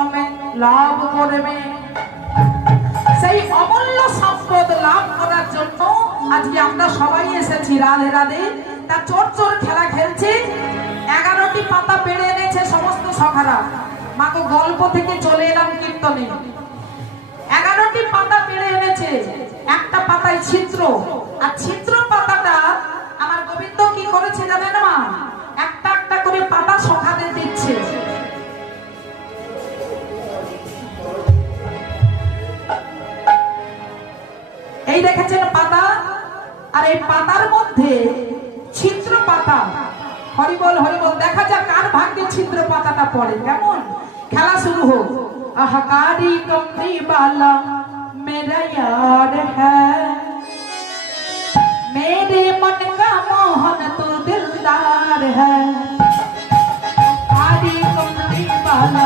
আমি লাভ করবে। সেই অমূল্য সম্পদ লাভ করার জন্য আজকে আমরা সবাই এসেছি রাধে রাধে। তা চোর চোর খেলা খেলছি। 11টি পাতা পেড়ে এনেছে সমস্ত সখারা। মাকে গল্প থেকে চলে এলাম কীর্তনে। 11টি পাতা পেড়ে এনেছে, একটা পাতায় ছিদ্র, আর ছিদ্র পাতাটা আমার গোবিন্দ কি করেছে জানেন মা? একটা একটা করে পাতা সখাদের দিচ্ছে। এই দেখেছেন পাতা, আর এই পাতার মধ্যে ছিদ্র পাতা। হরিবল হরিবল, দেখা যাক কার ভাগ্যে ছিদ্র পাতাটা পড়ে। কেমন খেলা শুরু হোক। আহাকারি কমরি বালা मेरा यार है, मेरे मन का मोहन तो दिलदार है। कारी कमरी वाला